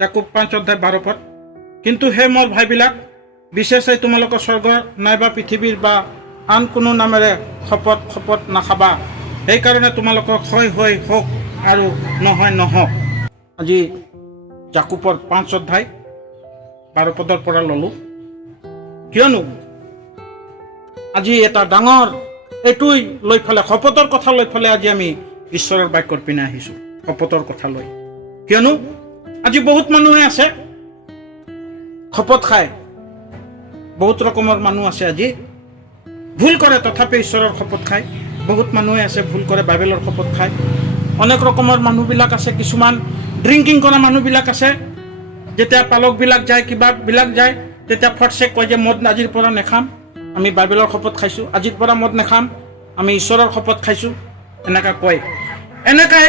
জাকুব 5 অধ্যায় 12 পদ। কিন্তু হে মোৰ ভাইবিলাক, বিশেষকৈ তোমালোকৰ স্বৰ্গ নাইবা পৃথিৱীৰ বা আন কোনো নামেৰে শপত নাখাবা, সেইকাৰণে তোমালোকৰ হয় হয় হওক আৰু নহয় নহওক। আজি জাকুবৰ 5 অধ্যায় 12 পদৰ পৰা ললো, কিয়নো আজি এটা ডাঙৰ এইটোই লৈ ফেলে শপতৰ কথা লৈ ফেলে আজি আমি ঈশ্বৰৰ বাক্যৰ পিনে আহিছো, শপতৰ কথা লৈ। কিয়নো আজি বহুত মানুহে আছে শপত খায়, বহুত ৰকমৰ মানুহ আছে আজি ভুল কৰে তথাপি ঈশ্বৰৰ শপত খায়। বহুত মানুহে আছে ভুল কৰে বাইবেলৰ শপত খায়। অনেক ৰকমৰ মানুহবিলাক আছে, কিছুমান ড্ৰিংকিং কৰা মানুহবিলাক আছে, যেতিয়া পালকবিলাক যায় কিবাবিলাক যায় তেতিয়া ফটচে কয় যে মদ আজিৰ পৰা নেখাম, আমি বাইবেলৰ শপত খাইছোঁ, আজিৰ পৰা মদ নেখাম, আমি ঈশ্বৰৰ শপত খাইছোঁ, এনেকা কয়। এনেকাই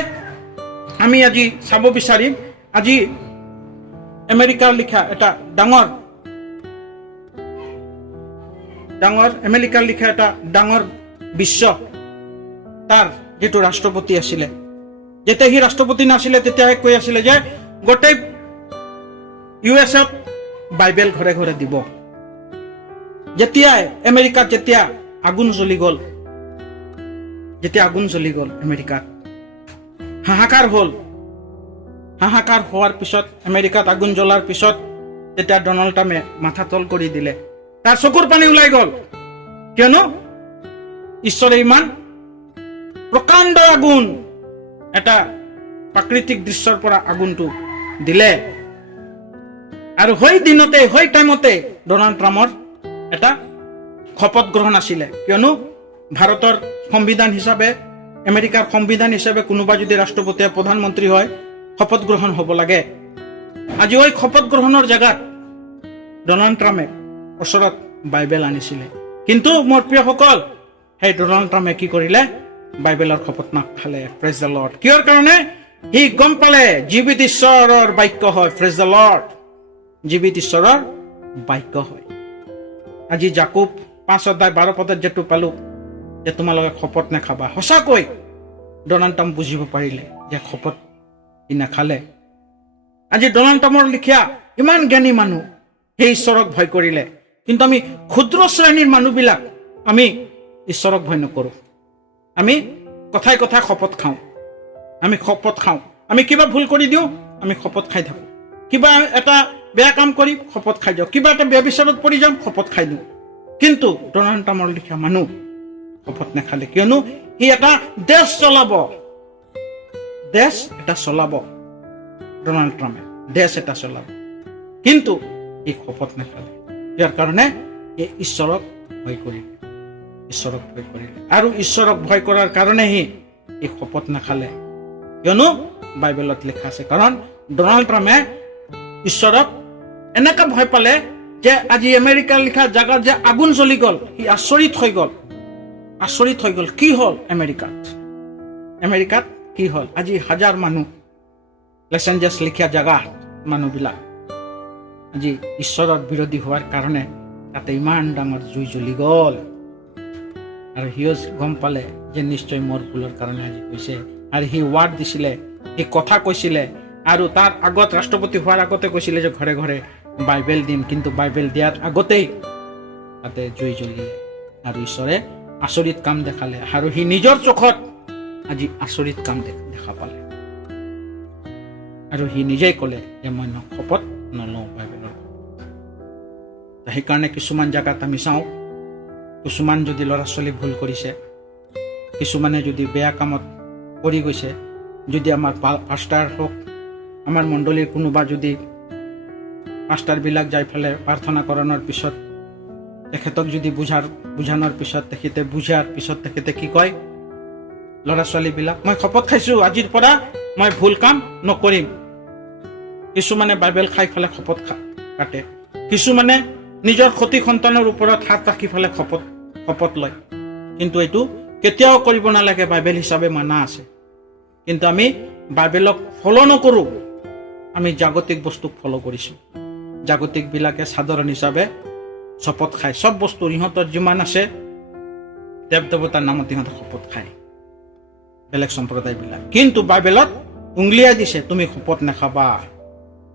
আমি আজি চাব বিচাৰিম, আজি আমেৰিকাৰ লিখা এটা ডাঙৰ আমেৰিকাৰ লিখা এটা ডাঙৰ বিশ্ব, তাৰ যিটো ৰাষ্ট্ৰপতি আছিলে, যেতিয়া সি ৰাষ্ট্ৰপতি নাছিলে তেতিয়া কৈ আছিলে যে গোটেই USA-ত বাইবেল ঘৰে ঘৰে দিব। যেতিয়াই আমেৰিকাত যেতিয়া আগুন জ্বলি গ'ল আমেৰিকাত হাহাকাৰ হ'ল, হাহাকাৰ হোৱাৰ পিছত আমেৰিকাত আগুন জ্বলাৰ পিছত তেতিয়া ডনাল্ড ট্ৰাম্পে মাথা তল কৰি দিলে, তাৰ চকুৰ পানী ওলাই গ'ল। কিয়নো ঈশ্বৰে ইমান প্ৰকাণ্ড আগুন, এটা প্ৰাকৃতিক দৃশ্যৰ পৰা আগুনটো দিলে। আৰু সেই দিনতে সেই টাইমতে ডনাল্ড ট্ৰাম্পৰ এটা শপত গ্ৰহণ আছিলে। কিয়নো ভাৰতৰ সংবিধান হিচাপে, আমেৰিকাৰ সংবিধান হিচাপে কোনোবা যদি ৰাষ্ট্ৰপতি প্ৰধানমন্ত্ৰী হয় শপত গ্ৰহণ হ'ব লাগে। আজি ওই শপত গ্ৰহণৰ জেগাত ডনাল্ড ট্ৰাম্পে ওচৰত বাইবেল আনিছিলে, কিন্তু মোৰ প্ৰিয়সকল সেই ডনাল্ড ট্ৰাম্পে কি কৰিলে? বাইবেলৰ শপত নাখালে। Praise the lord. কিয়ৰ কাৰণে? সি গম পালে জীৱিত ঈশ্বৰৰ বাক্য হয়। Praise the lord. জীৱিত ঈশ্বৰৰ বাক্য হয়। আজি জাকুব 5 অধ্যায় 12 পদত যেটো পালো যে তোমালোকে শপত নাখাবা, সঁচাকৈ ডনাল্ড ট্ৰাম্প বুজিব পাৰিলে যে শপত সি নাখালে। আজি ডনাল্ড ট্ৰাম্পৰ লিখীয়া ইমান জ্ঞানী মানুহ সেই ঈশ্বৰক ভয় কৰিলে, কিন্তু আমি ক্ষুদ্ৰ শ্ৰেণীৰ মানুহবিলাক আমি ঈশ্বৰক ভয় নকৰোঁ। আমি কথাই কথাই শপত খাওঁ, আমি কিবা ভুল কৰি দিওঁ, আমি শপত খাই থাকোঁ। কিবা এটা বেয়া কাম কৰি শপত খাই যাওঁ, কিবা এটা বেয়া বিচাৰত পৰি যাওঁ, শপত খাই দিওঁ। কিন্তু ডনাল্ড ট্ৰাম্পৰ লিখীয়া মানুহ শপত নাখালে, কিয়নো সি এটা দেশ চলাব। ডনাল্ড ট্ৰাম্পে দেশ এটা চলাব, কিন্তু সি শপত নাখালে। ইয়াৰ কাৰণে এই ঈশ্বৰক ভয় কৰিলে, আৰু ঈশ্বৰক ভয় কৰাৰ কাৰণে সি শপত নাখালে। কিয়নো বাইবেলত লিখা আছে, কাৰণ ডনাল্ড ট্ৰাম্পে ঈশ্বৰক এনেকা ভয় পালে যে আজি আমেৰিকাৰ লিখা জাগাত যে আগুন জ্বলি গ'ল, সি আচৰিত হৈ গ'ল। কি হ'ল আমেৰিকাত কি হ'ল? আজি হাজাৰ মানুহ লছ এঞ্জেলছ লিখা জাগা মানুহবিলাক আজি ঈশ্বৰৰ বিৰোধী হোৱাৰ কাৰণে তাতে ইমান ডাঙৰ জুই জ্বলি গ'ল। আৰু সিও গম পালে যে নিশ্চয় মোৰ ভুলৰ কাৰণে আজি কৈছে, আৰু সি ৱাৰ্ড দিছিলে, সি কথা কৈছিলে, আৰু তাৰ আগত ৰাষ্ট্ৰপতি হোৱাৰ আগতে কৈছিলে যে ঘৰে ঘৰে বাইবেল দিম, কিন্তু বাইবেল দিয়াৰ আগতেই তাতে জুই জ্বলিলে। আৰু ঈশ্বৰে আচৰিত কাম দেখালে, আৰু সি নিজৰ চোখত আজি আচৰিত কাম দেখা পালে। আৰু সি নিজেই ক'লে যে মই শপত নলওঁ বাইবেলৰ। সেইকাৰণে কিছুমান জেগাত আমি চাওঁ, কিছুমান যদি ল'ৰা ছোৱালী ভুল কৰিছে, কিছুমানে যদি বেয়া কামত পৰি গৈছে, যদি আমাৰ পাষ্টাৰ হওক, আমাৰ মণ্ডলীৰ কোনোবা যদি পাষ্টাৰবিলাক যাই পেলাই প্ৰাৰ্থনা কৰাৰ পিছত তেখেতক যদি বুজানোৰ পিছত তেখেতে বুঝাৰ পিছত তেখেতে কি কয়? ল'ৰা ছোৱালীবিলাক, মই শপত খাইছোঁ আজিৰ পৰা মই ভুল কাম নকৰিম। কিছুমানে বাইবেল খাই ফেলে শপত কাটে, কিছুমানে নিজৰ সতি সন্তানৰ ওপৰত হাত ৰাখি ফেলে শপত লয়। কিন্তু এইটো কেতিয়াও কৰিব নালাগে, বাইবেল হিচাপে মানা আছে। কিন্তু আমি বাইবেলক ফলো নকৰোঁ, আমি জাগতিক বস্তুক ফলো কৰিছোঁ। জাগতিকবিলাকে সাধাৰণ হিচাপে শপত খায়, চব বস্তু ইহঁতৰ যিমান আছে দেৱ দেৱতাৰ নামত ইহঁতে শপত খায়, বেলেগ সম্প্ৰদায়বিলাক। কিন্তু বাইবেলত উংলিয়াই দিছে তুমি শপত নাখাবা,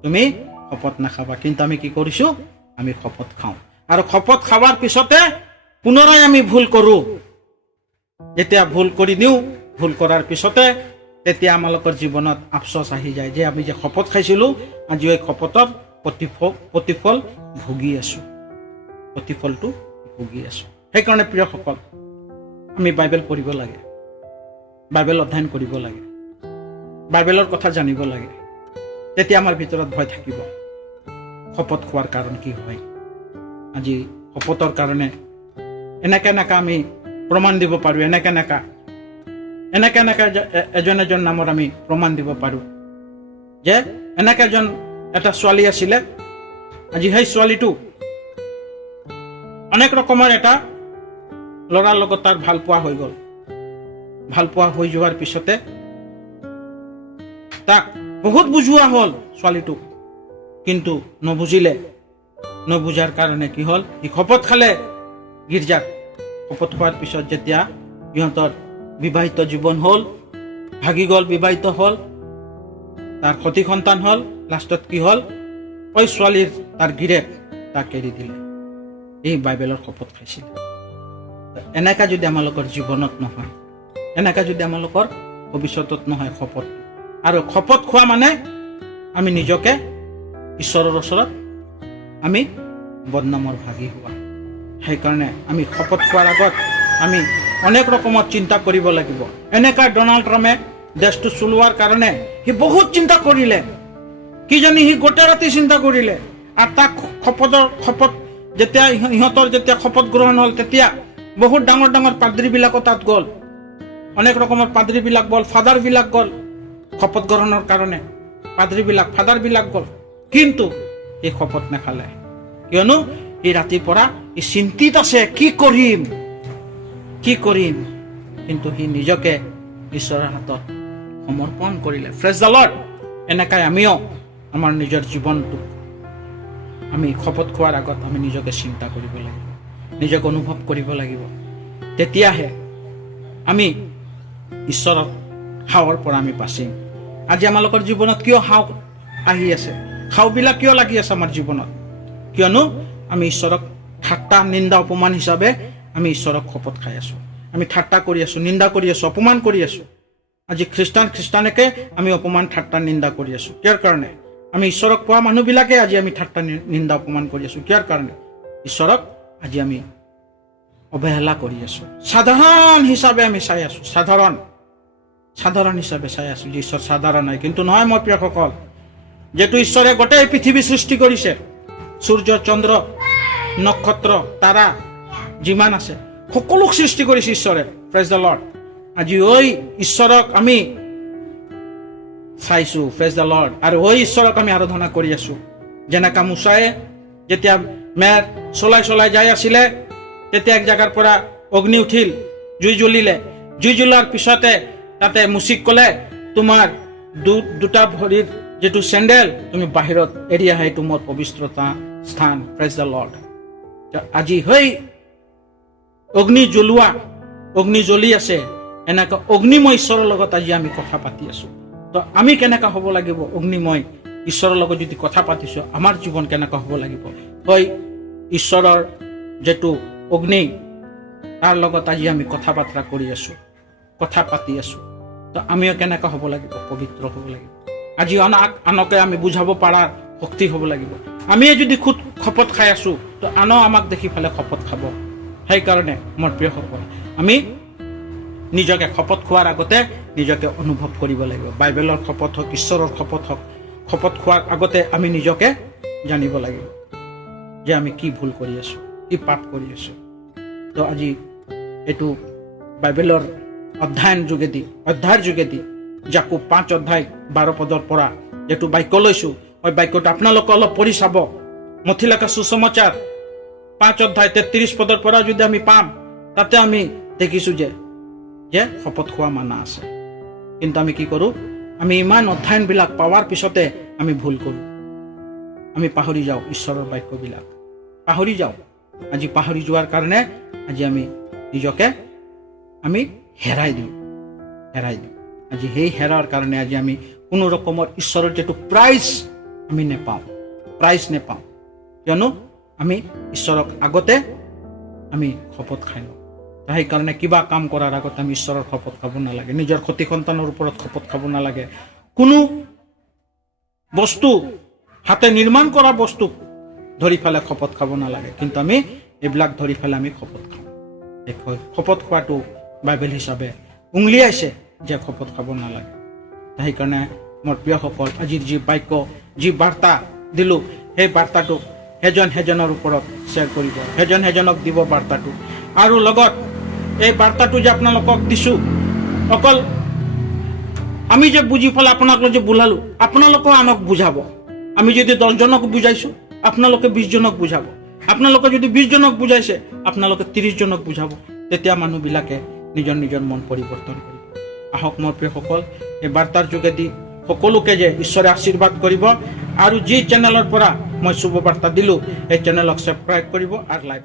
তুমি শপত নাখাবা। কিন্তু আমি কি কৰিছোঁ? আমি শপত খাওঁ, আৰু শপত খাৱাৰ পিছতে পুনৰাই আমি ভুল কৰোঁ। যেতিয়া ভুল কৰি দিওঁ, ভুল কৰাৰ পিছতে তেতিয়া আমালোকৰ জীৱনত আফচোচ আহি যায় যে আমি যে শপত খাইছিলোঁ, আজি এই শপতৰ প্ৰতিফল ভুগি আছোঁ, প্ৰতিফলটো ভুগি আছোঁ। সেইকাৰণে প্ৰিয়সকল, আমি বাইবেল পঢ়িব লাগে, বাইবেল অধ্যয়ন কৰিব লাগে, বাইবেলৰ কথা জানিব লাগে। তেতিয়া আমাৰ ভিতৰত ভয় থাকিব। শপত খোৱাৰ কাৰণ কি হয়? আজি শপতৰ কাৰণে এনেকে আমি প্ৰমাণ দিব পাৰোঁ, এনেকে এজন নামৰ আমি প্ৰমাণ দিব পাৰোঁ যে এনেকে এটা ছোৱালী আছিলে। আজি সেই ছোৱালীটো অনেক ৰকমৰ এটা ল'ৰাৰ লগত তাৰ ভাল পোৱা হৈ গ'ল। ভাল পোৱা হৈ যোৱাৰ পিছতে তাক বহুত বুজোৱা হ'ল ছোৱালীটোক, কিন্তু নবুজাৰ কাৰণে কি হ'ল? সি শপত খালে গীৰ্জাত। শপত খোৱাৰ পিছত যেতিয়া সিহঁতৰ বিবাহিত জীৱন হ'ল, ভাগি গ'ল, বিবাহিত হ'ল, তাৰ সতি সন্তান হ'ল। লাষ্টত কি হ'ল? ওই ছোৱালীৰ তাৰ গিৰেক তাক এৰি দিলে। এই বাইবেলৰ শপত খাইছিলে। এনেকা যদি আমালোকৰ জীৱনত নহয়, এনেকা যদি আমালোকৰ ভৱিষ্যতত নহয় শপত, আৰু শপত খোৱা মানে আমি নিজকে ঈশ্বৰৰ ওচৰত আমি বদনামৰ ভাগি হোৱা। সেইকাৰণে আমি শপত খোৱাৰ আগত আমি অনেক ৰকমত চিন্তা কৰিব লাগিব। এনেকা ডনাল্ড ট্ৰাম্পে দেশটো চলোৱাৰ কাৰণে সি বহুত চিন্তা কৰিলে। কিজানি সি গোটেই ৰাতি চিন্তা কৰিলে, আৰু তাক শপত যেতিয়া ইহঁতৰ যেতিয়া শপত গ্ৰহণ হ'ল, তেতিয়া বহুত ডাঙৰ ডাঙৰ পাদ্ৰীবিলাকো তাত গ'ল। অনেক ৰকমৰ পাদ্ৰীবিলাক গ'ল, ফাদাৰবিলাক গ'ল শপত গ্ৰহণৰ কাৰণে। ফাদাৰবিলাক গ'ল, কিন্তু সি শপত নাখালে। কিয়নো সি ৰাতিৰ পৰা সি চিন্তিত আছে, কি কৰিম। কিন্তু সি নিজকে ঈশ্বৰৰ হাতত সমৰ্পণ কৰিলে। Praise the lord. এনেকাই আমিও আমাৰ নিজৰ জীৱনটো আমি শপত খোৱাৰ আগত আমি নিজকে চিন্তা কৰিব লাগিব, নিজকে অনুভৱ কৰিব লাগিব। তেতিয়াহে আমি ঈশ্বৰৰ হাওৰ পৰা আমি বাচিম। আজি আমালোকৰ জীৱনত কিয় হাও আহি আছে? হাওবিলাক কিয় লাগি আছে আমাৰ জীৱনত? কিয়নো আমি ঈশ্বৰক ঠাট্টা, নিন্দা, অপমান হিচাপে আমি ঈশ্বৰক শপত খাই আছোঁ। আমি ঠাট্টা কৰি আছোঁ, নিন্দা কৰি আছোঁ, অপমান কৰি আছোঁ। আজি খ্ৰীষ্টানকে আমি অপমান, ঠাট্টা, নিন্দা কৰি আছোঁ। কিয়াৰ কাৰণে? আমি ঈশ্বৰক পোৱা মানুহবিলাকে আজি আমি ঠাট্টা, নিন্দা, অপমান কৰি আছোঁ। কিয়াৰ কাৰণে? ঈশ্বৰক আজি আমি অৱহেলা কৰি আছোঁ। সাধাৰণ হিচাপে আমি চাই আছোঁ, সাধাৰণ হিচাপে চাই আছোঁ যে ঈশ্বৰ সাধাৰণ নাই। কিন্তু নহয় মোৰ প্ৰিয়সকল, যেটো ঈশ্বৰে গোটেই পৃথিৱী সৃষ্টি কৰিছে, সূৰ্য, চন্দ্ৰ, নক্ষত্ৰ, তাৰা যিমান আছে সকলোক সৃষ্টি কৰিছে ঈশ্বৰে। Praise the lord. আজি ওই ঈশ্বৰক আমি চাইছোঁ, প্ৰেজ দ্য লৰ্ড, আৰু ওই ঈশ্বৰক আমি আৰাধনা কৰি আছোঁ। যেনেকা মুছায়ে যেতিয়া মেৰ চলাই যাই আছিলে, তেতিয়া এক জাগাৰ পৰা অগ্নি উঠিল, জুই জ্বলিলে। জুই জ্বলাৰ পিছতে তাতে মুচিক ক'লে, তোমাৰ দুটা ভৰিৰ যেটো চেণ্ডেল তুমি বাহিৰত এৰি আহা, এইটো মোৰ পবিত্ৰতা স্থান। Praise the lord. আজি হৈ অগ্নি জ্বলি আছে, এনেকা অগ্নিময় ঈশ্বৰৰ লগত আজি আমি কথা পাতি আছোঁ। তো আমি কেনেকা হ'ব লাগিব? অগ্নিময় ঈশ্বৰৰ লগত যদি কথা পাতিছোঁ, আমাৰ জীৱন কেনেকা হ'ব লাগিব? হয়, ঈশ্বৰৰ যেটো অগ্নি, তাৰ লগত আজি আমি কথা বাৰ্তা কৰি আছোঁ, কথা পাতি আছোঁ। তো আমিও কেনেকা হ'ব লাগিব? পবিত্ৰ হ'ব লাগিব। আজি আনকে আমি বুজাব পাৰাৰ শক্তি হ'ব লাগিব। আমিয়ে যদি খুদ শপত খাই আছোঁ, তো আনো আমাক দেখি পেলাই শপত খাব। সেইকাৰণে মোৰ প্ৰিয়সকল, আমি নিজকে শপত খোৱাৰ আগতে নিজকে অনুভৱ কৰিব লাগিব। বাইবেলৰ শপত হওক, ঈশ্বৰৰ শপত হওক, শপত খোৱাৰ আগতে আমি নিজকে জানিব লাগিব যে আমি কি ভুল কৰি আছোঁ, কি পাপ কৰি আছোঁ। তো আজি এইটো বাইবেলৰ অধ্যায়ৰ যোগেদি জাকুব 5:12 পৰা যেটো বাক্য লৈছোঁ, ওই বাক্যটো আপোনালোকে অলপ পঢ়ি চাব। মথি লেখা সুসমাচাৰ 5:33 পৰা যদি আমি পাম, তাতে আমি দেখিছোঁ যে শপত খোৱা মানা আছে। কিন্তু আমি কি কৰোঁ? আমি ইমান অধ্যয়নবিলাক পাৱাৰ পিছতে আমি ভুল কৰোঁ। আমি পাহৰি যাওঁ ঈশ্বৰৰ বাক্যবিলাক, পাহৰি যাওঁ। আজি পাহৰি যোৱাৰ কাৰণে আজি আমি নিজকে আমি হেৰাই দিওঁ। আজি সেই হেৰাৰ কাৰণে আজি আমি কোনো ৰকমৰ ঈশ্বৰৰ যেটো প্ৰাইজ আমি নেপাওঁ, প্ৰাইজ নেপাওঁ, কিয়নো আমি ঈশ্বৰক আগতে আমি শপত খাই লওঁ। সেইকাৰণে কিবা কাম কৰাৰ আগত আমি ঈশ্বৰৰ শপত খাব নালাগে, নিজৰ সতি সন্তানৰ ওপৰত শপত খাব নালাগে, কোনো বস্তু হাতে নিৰ্মাণ কৰা বস্তু ধৰি পেলাই শপত খাব নালাগে, কিন্তু আমি এইবিলাক ধৰি পেলাই আমি শপত খাওঁ। এই শপত খোৱাটো বাইবেল হিচাপে উংলিয়াইছে যে শপত খাব নালাগে। সেইকাৰণে মোৰ প্ৰিয়সকল, আজিৰ যি বাক্য, যি বাৰ্তা দিলোঁ, সেই বাৰ্তাটো সেইজনৰ ওপৰত শ্বেয়াৰ কৰিব, সেইজনক দিব বাৰ্তাটো। আৰু লগত এই বাৰ্তাটো যে আপোনালোকক দিছোঁ, অকল আমি যে বুজি পেলাই আপোনালোকক যে বুজালোঁ, আপোনালোকেও আনক বুজাব। আমি যদি 10 জনক বুজাইছোঁ, আপোনালোকে 20 জনক বুজাব। আপোনালোকে যদি 20 জনক বুজাইছে, আপোনালোকে 30 জনক বুজাব। তেতিয়া মানুহবিলাকে নিজৰ নিজৰ মন পৰিৱৰ্তন কৰিব। আহক মোৰ প্ৰিয়সকল, এই বাৰ্তাৰ যোগেদি সকলোকে যে ঈশ্বৰে আশীৰ্বাদ কৰিব। আৰু যি চেনেলৰ পৰা মই শুভ বাৰ্তা দিলোঁ, এই চেনেলক ছাবস্ক্ৰাইব কৰিব আৰু লাইক